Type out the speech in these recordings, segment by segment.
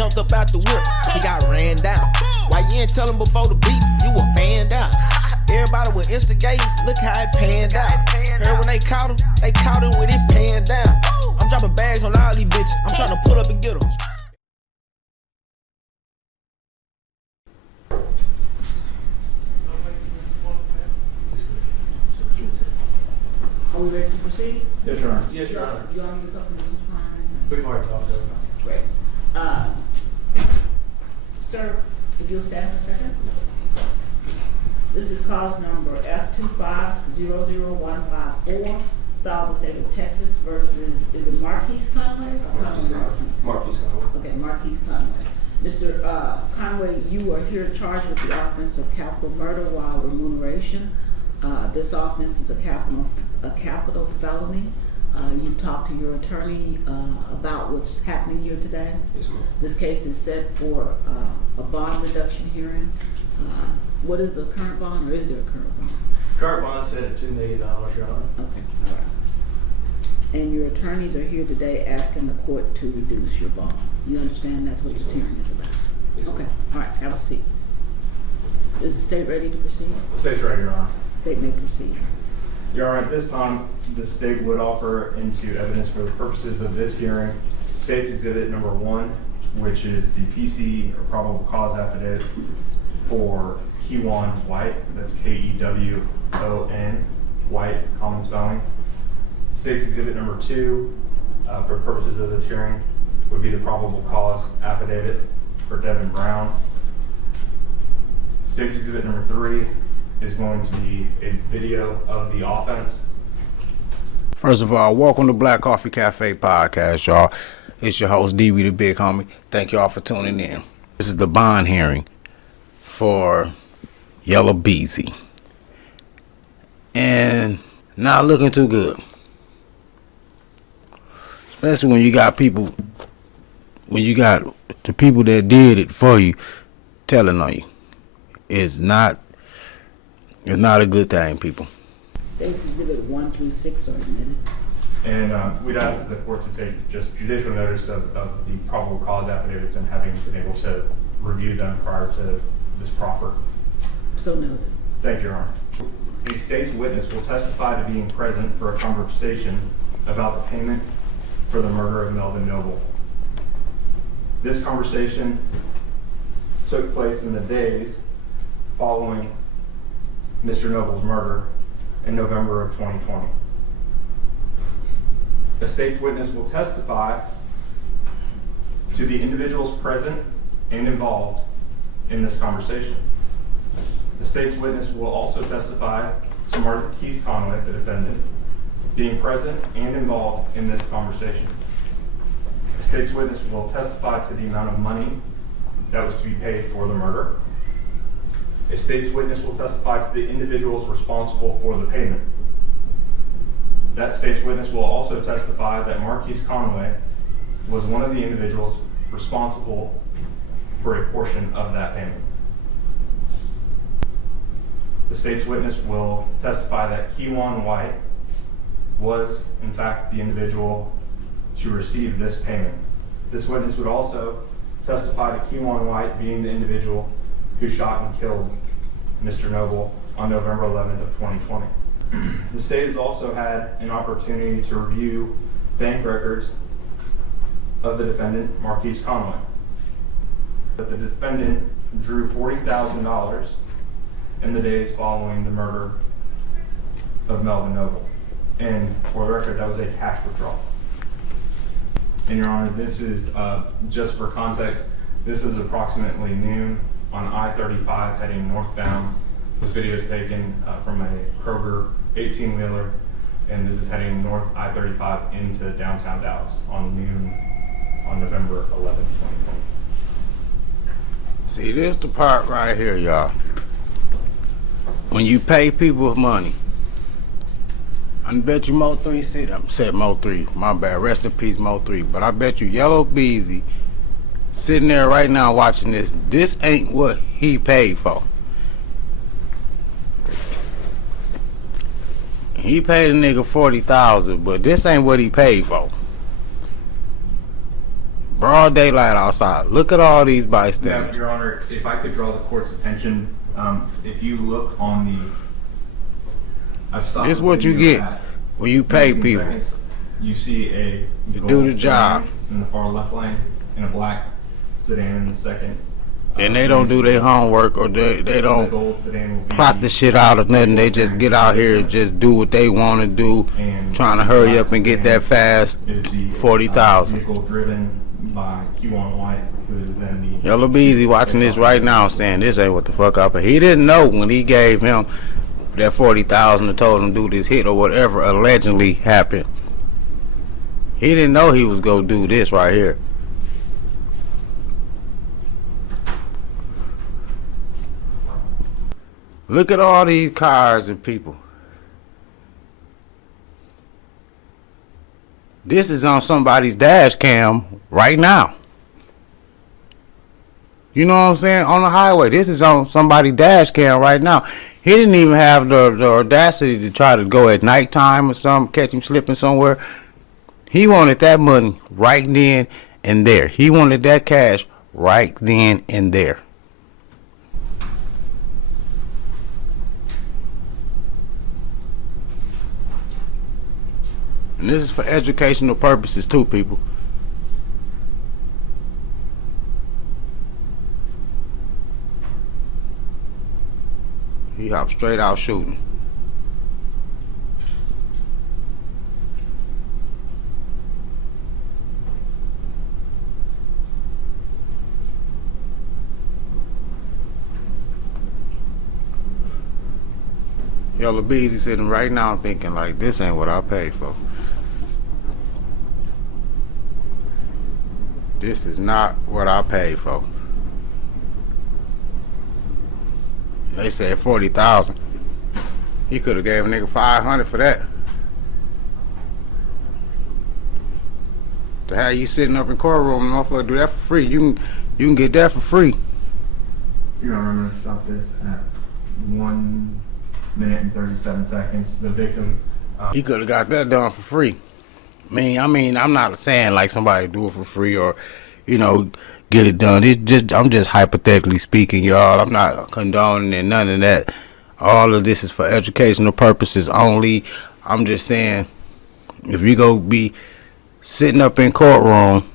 jumped up out the whip, he got ran down. Why you ain't tell him before the beef, you were fanned out. Everybody was instigating, look how it panned out. Heard when they caught him with it panned down. I'm dropping bags on all these bitches, I'm trying to pull up and get them. Are we ready to proceed? Yes, Your Honor. Yes, Your Honor. You all need a couple minutes of time? We've already talked about it. Great. Sir, if you'll stand for a second. This is cause number F2500154, Style the State of Texas versus, is it Marquise Conway? Marquise Conway. Okay, Marquise Conway. Mr. Conway, you are here charged with the offense of capital murder while remuneration. This offense is a capital felony. You've talked to your attorney about what's happening here today. Yes, ma'am. This case is set for a bond reduction hearing. What is the current bond, or is there a current bond? Current bond set at $2 million, Your Honor. Okay, all right. And your attorneys are here today asking the court to reduce your bond. You understand that's what this hearing is about? Yes, Okay, ma'am. all right, have a seat. Is the state ready to proceed? The state's ready, Your Honor. State may proceed. Your Honor, at this time, the state would offer into evidence for the purposes of this hearing, State's Exhibit Number 1, which is the PC or probable cause affidavit for Kewan White. That's K-E-W-O-N, White, common spelling. State's Exhibit Number 2, for purposes of this hearing, would be the probable cause affidavit for Devin Brown. State's Exhibit Number 3 is going to be a video of the offense. First of all, welcome to Black Coffee Cafe Podcast, y'all. It's your host, DB the Big Homie. Thank y'all for tuning in. This is the bond hearing for Yella Beezy. And not looking too good. Especially when you got people, when you got the people that did it for you telling on you. It's not a good thing, people. States Exhibit 1 through 6 are admitted. And we'd ask the court to take just judicial notice of the probable cause affidavits and having been able to review them prior to this proffer. So noted. Thank you, Your Honor. A state's witness will testify to being present for a conversation about the payment for the murder of Melvin Noble. This conversation took place in the days following Mr. Noble's murder in November of 2020. A state's witness will testify to the individuals present and involved in this conversation. The state's witness will also testify to Marquise Conway, the defendant, being present and involved in this conversation. The state's witness will testify to the amount of money that was to be paid for the murder. A state's witness will testify to the individuals responsible for the payment. That state's witness will also testify that Marquise Conway was one of the individuals responsible for a portion of that payment. The state's witness will testify that Kewan White was, in fact, the individual to receive this payment. This witness would also testify to Kewan White being the individual who shot and killed Mr. Noble on November 11th of 2020. The state has also had an opportunity to review bank records of the defendant, Marquise Conway. That the defendant drew $40,000 in the days following the murder of Melvin Noble. And for the record, that was a cash withdrawal. And Your Honor, this is, just for context, this is approximately noon on I-35 heading northbound. This video is taken from a Kroger 18-wheeler, and this is heading north I-35 into downtown Dallas on noon on November 11, 2020. See, this the part right here, y'all. When you pay people money, I bet you Mo3 said, I'm saying Mo3, my bad, rest in peace Mo3, but I bet you Yella Beezy sitting there right now watching this ain't what he paid for. He paid a nigga $40,000, but this ain't what he paid for. Broad daylight outside. Look at all these Now, bystanders. Your Honor, if I could draw the court's attention, if you look on the, I've stopped. This is the what you video get at when you pay 19 people. seconds. You see a To gold do the sedan job. in the far left lane and a black sedan in the second. And they don't do their homework, or they The don't gold sedan will be plot the shit out of nothing. They just get out here and just do what they want to do, and trying to hurry up and get that fast. is the 40,000. vehicle driven by Q1 White, who is then the Yellow Beezy watching this right now saying this ain't what the fuck up. He didn't know when he gave him that 40,000 and told him to do this hit or whatever allegedly happened. He didn't know he was gonna do this right here. Look at all these cars and people. This is on somebody's dash cam right now. You know what I'm saying? On the highway. This is on somebody's dash cam right now. He didn't even have the audacity to try to go at nighttime or something, catch him slipping somewhere. He wanted that money right then and there. He wanted that cash right then and there. And this is for educational purposes too, people. He hopped straight out shooting. Yellow Beezy sitting right now thinking like, this ain't what I paid for. This is not what I paid for. They said 40,000. He could have gave a nigga 500 for that. To have you sitting up in courtroom, and motherfucker do that for free. You can get that for free. Your Honor, I'm going to stop this at 1 minute and 37 seconds. The victim. He could have got that done for free. I mean, I'm not saying like somebody do it for free or, you know, get it done. I'm just hypothetically speaking, y'all. I'm not condoning and none of that. All of this is for educational purposes only. I'm just saying, if you go be sitting up in courtroom,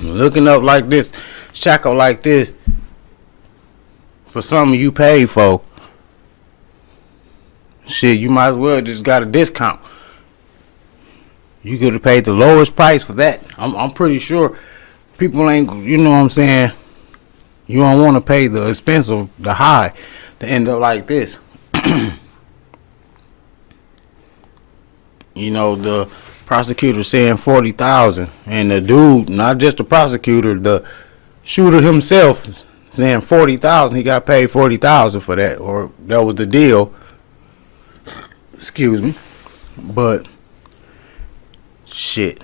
looking up like this, shackled like this, for something you paid for, shit, you might as well just got a discount. You could have paid the lowest price for that. I'm pretty sure people ain't, you know what I'm saying, you don't want to pay the expensive, the high, to end up like this. You know, the prosecutor saying 40,000, and the dude, not just the prosecutor, the shooter himself saying 40,000. He got paid 40,000 for that, or that was the deal. Excuse me. But shit,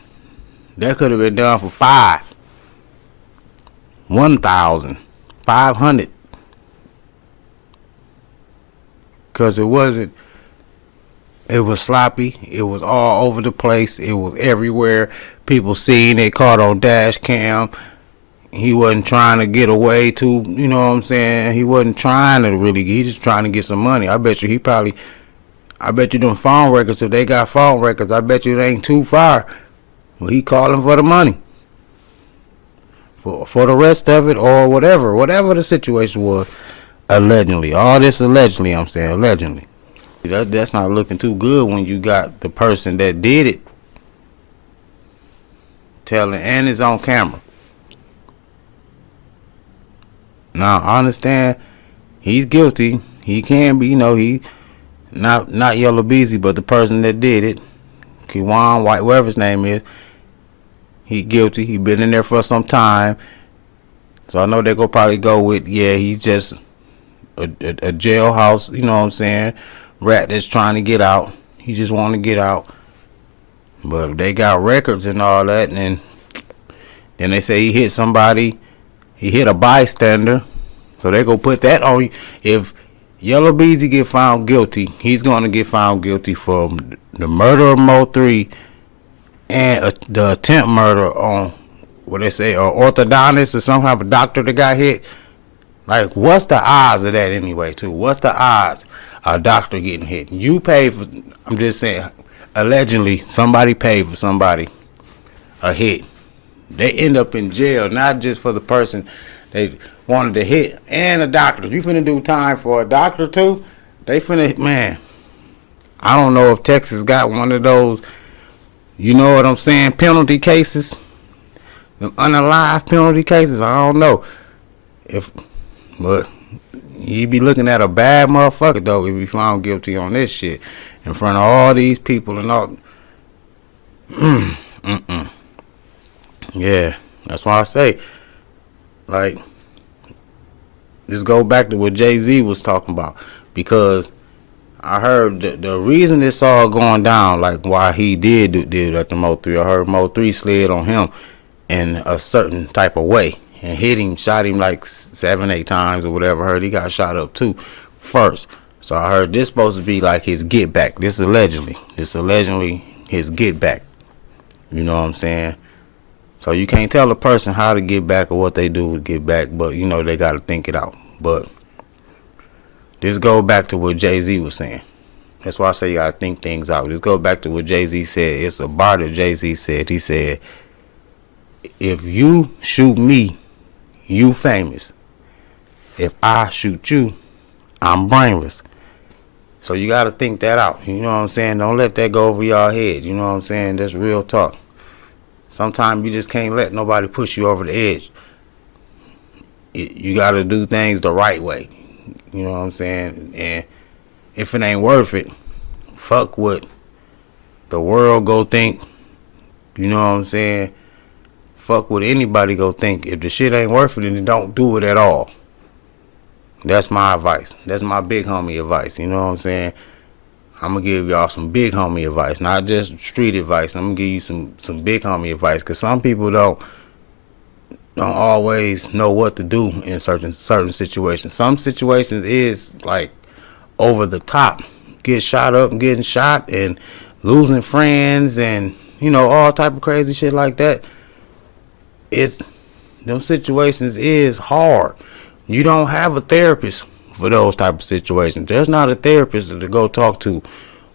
that could have been done for 1,500, because it was sloppy. It was all over the place. It was everywhere. People seen it, caught on dash cam. He wasn't trying to get away to, you know what I'm saying? He wasn't trying to really, he just trying to get some money. I bet you them phone records, if they got phone records, I bet you it ain't too far. Well, he calling for the money. For the rest of it, or whatever the situation was. Allegedly. All this allegedly, I'm saying, allegedly. That's not looking too good when you got the person that did it telling, and it's on camera. Now, I understand he's guilty. He can be, you know, he not Yellow Beezy, but the person that did it, Kiwan White, whatever his name is, he guilty. He been in there for some time. So I know they're gonna probably go with, yeah, he's just a jailhouse, you know what I'm saying, rat that's trying to get out. He just want to get out. But if they got records and all that, and then they say he hit somebody, he hit a bystander, so they go put that on you. If Yellow Beezy get found guilty, he's going to get found guilty for the murder of Mo 3 and the attempt murder on what they say, or orthodontist or some type of doctor that got hit. Like, what's the odds of that anyway, too? What's the odds of a doctor getting hit? You pay for, I'm just saying, allegedly, somebody paid for somebody a hit. They end up in jail, not just for the person they wanted to hit, and a doctor. You finna do time for a doctor, too? They finna, man, I don't know if Texas got one of those, you know what I'm saying, penalty cases. Them unalive penalty cases, I don't know. But you be looking at a bad motherfucker, though, if you found guilty on this shit in front of all these people and all. Yeah, that's why I say, like, let's go back to what Jay-Z was talking about, because I heard the reason it's all going down, like why he did at the Mo 3. I heard Mo 3 slid on him in a certain type of way and hit him, shot him like 7-8 times or whatever. I heard he got shot up too first. So I heard this supposed to be like his get back. This allegedly his get back. You know what I'm saying? So you can't tell a person how to get back or what they do to get back, but you know they got to think it out. But this goes back to what Jay-Z was saying. That's why I say you got to think things out. This goes back to what Jay-Z said. It's a bar that Jay-Z said. He said, if you shoot me, you famous. If I shoot you, I'm brainless. So you got to think that out. You know what I'm saying? Don't let that go over your head. You know what I'm saying? That's real talk. Sometimes you just can't let nobody push you over the edge. You got to do things the right way. You know what I'm saying? And if it ain't worth it, fuck what the world go think. You know what I'm saying? Fuck what anybody go think. If the shit ain't worth it, then don't do it at all. That's my advice. That's my big homie advice. You know what I'm saying? I'm going to give y'all some big homie advice, not just street advice. I'm going to give you some big homie advice, because some people don't always know what to do in certain situations. Some situations is like over the top. Get shot up and getting shot and losing friends and, you know, all type of crazy shit like that. Them situations is hard. You don't have a therapist for those type of situations. There's not a therapist to go talk to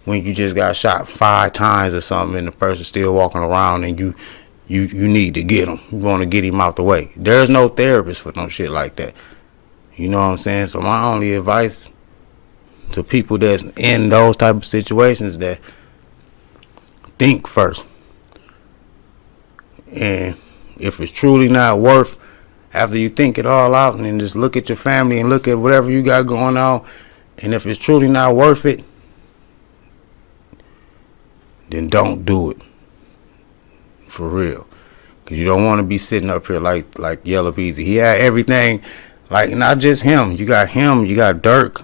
when you just got shot 5 times or something and the person still walking around and you need to get him. You want to get him out the way. There's no therapist for no shit like that. You know what I'm saying? So my only advice to people that's in those type of situations, that think first. And if it's truly not worth, after you think it all out and then just look at your family and look at whatever you got going on, and if it's truly not worth it, then don't do it. For real. Because you don't want to be sitting up here like YELLA BEEZY. He had everything, like not just him. You got him, you got Dirk,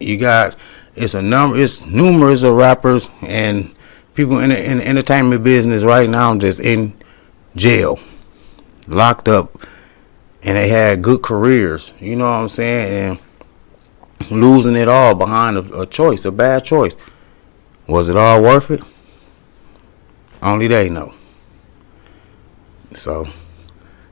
you got, it's numerous of rappers and people in the entertainment business right now just in jail, locked up, and they had good careers, you know what I'm saying, and losing it all behind a choice, a bad choice. Was it all worth it? Only they know. So,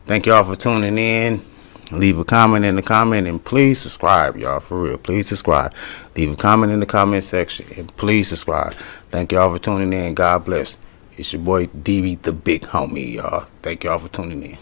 thank y'all for tuning in. Leave a comment in the comment and please subscribe, y'all, for real. Please subscribe. Leave a comment in the comment section and please subscribe. Thank y'all for tuning in. God bless. It's your boy DB, the big homie, y'all. Thank y'all for tuning in.